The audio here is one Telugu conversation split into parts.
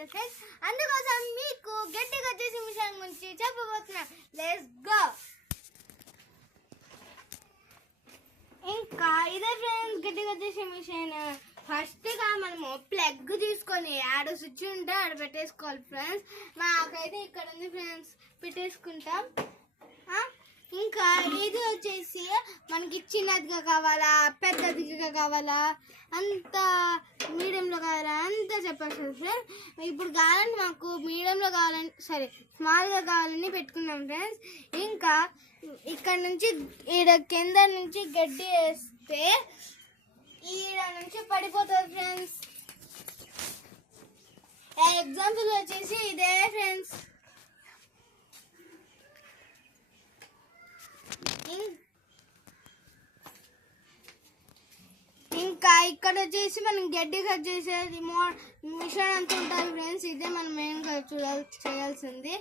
కదా ఫ్రెండ్స్. అందుకోసం మీకు గట్టిగా వచ్చేసి మిషన్ గురించి చెప్పబోతున్నా. Let's go. ఇంకా ఇదే ఫ్రెండ్స్ గట్టిగా వచ్చేసి మిషన్. ఫస్ట్గా మనము ప్లగ్ తీసుకొని ఆడ స్విచ్ ఉంటే ఆడ పెట్టేసుకోవాలి ఫ్రెండ్స్. మాకైతే ఇక్కడ ఉంది ఫ్రెండ్స్, పెట్టేసుకుంటాం. ఇంకా ఇది వచ్చేసి మనకి చిన్నదిగా కావాలా పెద్దదిగా కావాలా అంత మీడియంలో కావాలా అంతా చెప్పేస్తారు ఫ్రెండ్స్. ఇప్పుడు కావాలంటే మాకు మీడియంలో కావాలని స్మాల్గా కావాలని పెట్టుకున్నాం ఫ్రెండ్స్. ఇంకా ఇక్కడ నుంచి ఈడ కింద నుంచి గడ్డి వేస్తే ఈడ నుంచి పడిపోతుంది ఫ్రెండ్స్. ఎగ్జాంపుల్ వచ్చేసి ఇదే ఫ్రెండ్స్. ఇంకా ఇక్కడ వచ్చేసి మనం గడ్డి కట్ చేసేది మిషన్ అంతా ఉంటుంది ఫ్రెండ్స్. ఇదే మనం మెయిన్గా చేయాల్సింది.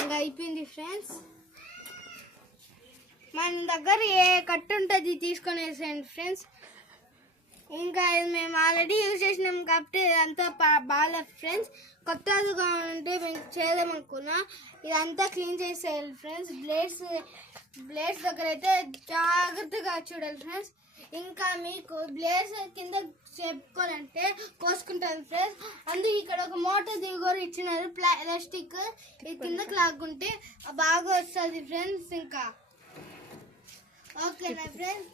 ఇంకా అయిపోయింది ఫ్రెండ్స్. మన దగ్గర ఏ కట్టు ఉంటుంది తీసుకొని వేసేయండి ఫ్రెండ్స్. ఇంకా మేము ఆల్రెడీ యూజ్ చేసినాం కాబట్టి ఇదంతా బాగా ఫ్రెండ్స్. కొత్తగా ఉంటే మేము చేద్దామనుకున్నా. ఇదంతా క్లీన్ చేసేయాలి ఫ్రెండ్స్. బ్లేడ్స్ దగ్గర అయితే జాగ్రత్తగా చూడాలి ఫ్రెండ్స్. ఇంకా మీకు బ్లేడ్స్ కింద చెప్పుకోవాలంటే కోసుకుంటాను ఫ్రెండ్స్. అందుకే ఇక్కడ ఒక మోటార్ దిగురు ఇచ్చినారు ప్లాస్టిక్. ఇది కిందకి లాక్కుంటే బాగా వస్తుంది ఫ్రెండ్స్. ఇంకా ఓకేనా ఫ్రెండ్స్.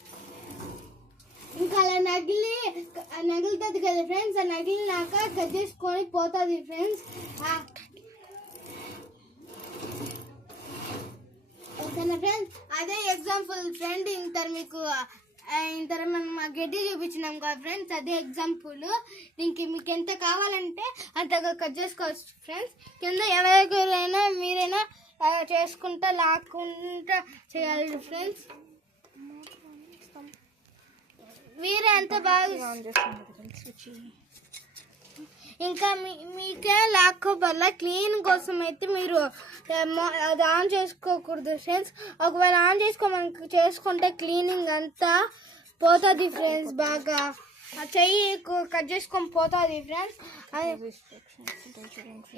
ఇంకా అలా నగులుతుంది కదా ఫ్రెండ్స్. ఆ నగిలినాక కట్ చేసుకొని పోతుంది ఫ్రెండ్స్. ఓకేనా ఫ్రెండ్స్. అదే ఎగ్జాంపుల్ ఫ్రెండ్. మీకు మనం గడ్డి చూపించినాం కదా ఫ్రెండ్స్, అదే ఎగ్జాంపుల్. దీనికి మీకు ఎంత కావాలంటే అంతగా కట్ చేసుకోవచ్చు ఫ్రెండ్స్. కింద ఎవరైనా మీరైనా చేసుకుంటా లాక్కుంటా చేయాలి ఫ్రెండ్స్. వీరే ఎంత బాగా. ఇంకా మీకే లాక్కోబల్లా క్లీన్ కోసం అయితే మీరు అది ఆన్ చేసుకోకూడదు ఫ్రెండ్స్. ఒకవేళ ఆన్ చేసుకుంటే క్లీనింగ్ అంతా పోతుంది ఫ్రెండ్స్. బాగా చెయ్యి కట్ చేసుకొని పోతుంది ఫ్రెండ్స్.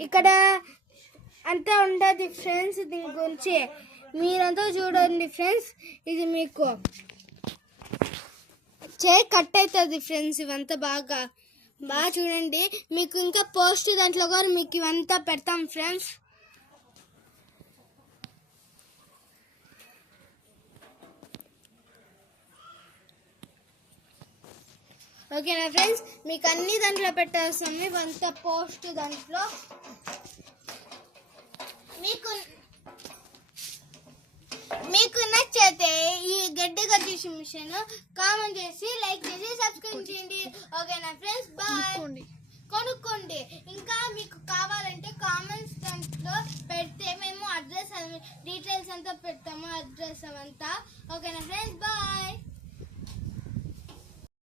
ఇక్కడ అంతా ఉంటుంది ఫ్రెండ్స్. దీని గురించి మీరంతా చూడండి ఫ్రెండ్స్. ఇది మీకు చేయి కట్ అవుతుంది ఫ్రెండ్స్. ఇవంతా బాగా చూడండి. మీకు ఇంకా పోస్ట్ దాంట్లో కూడా మీకు ఇవంతా పెడతాం ఫ్రెండ్స్. ఓకేనా ఫ్రెండ్స్. మీకు అన్ని దాంట్లో పెట్టాల్సింది ఇవంతా పోస్ట్ దాంట్లో. మీకు నచ్చితే ఈ గడ్డి కట్టేసి మిషన్ కామెంట్ చేసి లైక్ చేసి సబ్స్క్రైబ్ చేయండి. ఓకేనా ఫ్రెండ్స్. బాయ్. కొనుక్కోండి. ఇంకా మీకు కావాలంటే కామెంట్స్ దాంట్లో పెడితే మేము అడ్రస్ డీటెయిల్స్ అంతా పెడతాము. అడ్రస్ అంతా. ఓకేనా ఫ్రెండ్స్. బాయ్.